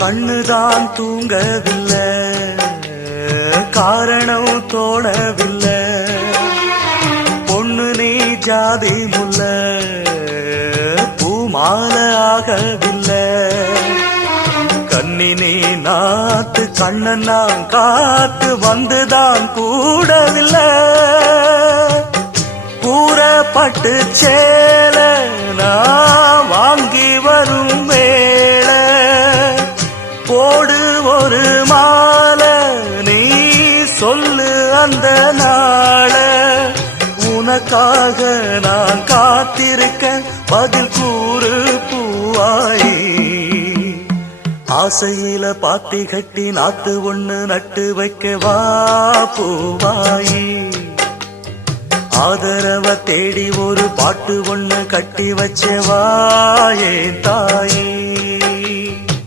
கண்ணுதான் தூங்கவில்லை, காரணம் தோணவில்லை. பொண்ணு நீ ஜாதி முல்ல, பூமால ஆகவில்லை. கண்ணி நீ நாத்து, கண்ணன் நான் காத்து வந்துதான் கூடவில்லை. கூறப்பட்டு சேல நான் வாங்கி வரும் வேள, போடு ஒரு மாலை நீ சொல்லு அந்த நாள. உனக்காக நான் காத்திருக்க பதில் கூறு பூவாயி. ஆசையில பாத்தி கட்டி நாத்து ஒண்ணு நட்டு வைக்க வா பூவாயி. ஆதரவ தேடி ஒரு பாட்டு ஒண்ணு கட்டி வச்ச வா என் தாயே.